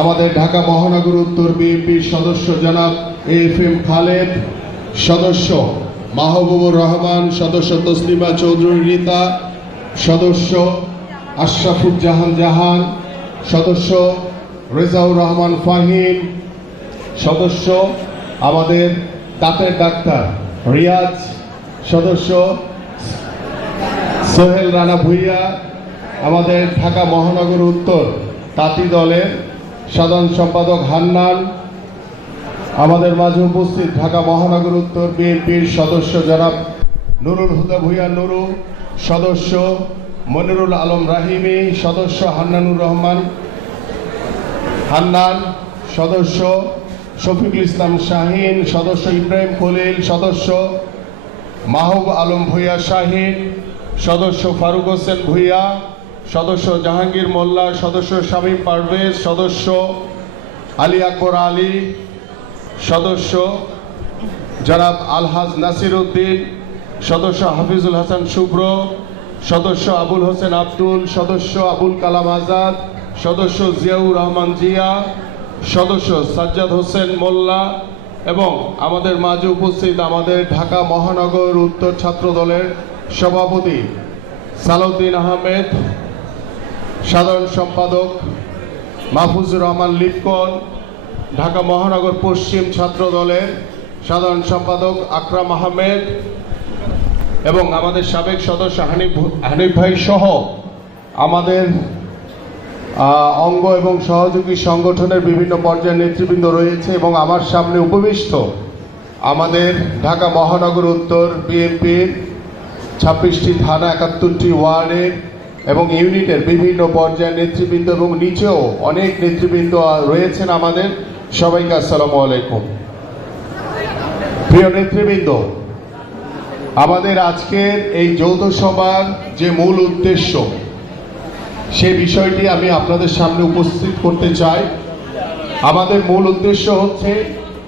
আমাদের ঢাকা মহানগর উত্তর বিএনপির সদস্য জনাব এফএম খালেদ, সদস্য মাহবুবুর রহমান, সদস্য তসলিমা চৌধুরী রিতা, সদস্য আশরাফুজ্জামান জাহান, সদস্য রেজাউর রহমান ফাহিম, সদস্য আমাদের দাঁতের ডাক্তার রিয়াজ, সদস্য সোহেল রানা ভুইয়া, আমাদের ঢাকা মহানগর উত্তর তাঁতি দলের সাধারণ সম্পাদক হান্নান, আমাদের মাঝে উপস্থিত ঢাকা মহানগর উত্তর বিএনপির সদস্য জনাব নুরুল হুদা ভুইয়া নুরু, সদস্য মনিরুল আলম রাহিমি, সদস্য হান্নানুর রহমান হান্নান, সদস্য শফিকুল ইসলাম শাহিন, সদস্য ইব্রাহিম খলিল, সদস্য মাহবুব আলম ভুইয়া শাহিন, সদস্য ফারুক হোসেন ভুইয়া, সদস্য জাহাঙ্গীর মোল্লা, সদস্য শামীম পারভেজ, সদস্য আলী আকবর আলী, সদস্য জনাব আলহাজ নাসির উদ্দিন, সদস্য হাফিজুল হাসান শুভ্র, সদস্য আবুল হোসেন আব্দুল, সদস্য আবুল কালাম আজাদ, সদস্য জিয়াউর রহমান জিয়া, সদস্য সাজ্জাদ হোসেন মোল্লা এবং আমাদের মাঝে উপস্থিত আমাদের ঢাকা মহানগর উত্তর ছাত্র দলের সভাপতি সালাউদ্দিন আহমেদ, সাধারণ সম্পাদক মাহফুজুর রহমান লিপকন, ঢাকা মহানগর পশ্চিম ছাত্র দলের সাধারণ সম্পাদক আকরাম আহমেদ এবং আমাদের সাবেক সদস্য হানিফ ভাই সহ আমাদের অঙ্গ এবং সহযোগী সংগঠনের বিভিন্ন পর্যায়ের নেতৃবৃন্দ রয়েছে এবং আমার সামনে উপবিষ্ট আমাদের ঢাকা মহানগর উত্তর বিএনপির 26টি থানা 71টি ওয়ার্ডের এবং ইউনিটের বিভিন্ন পর্যায়ের নেতৃবৃন্দ এবং নিচেও অনেক নেতৃবৃন্দ রয়েছেন আমাদের। সবাইকে আসসালামু আলাইকুম। প্রিয় নেতৃবৃন্দ, আমাদের আজকের এই যৌথ সভার যে মূল উদ্দেশ্য সেই বিষয়টি আমি আপনাদের সামনে উপস্থিত করতে চাই। আমাদের মূল উদ্দেশ্য হচ্ছে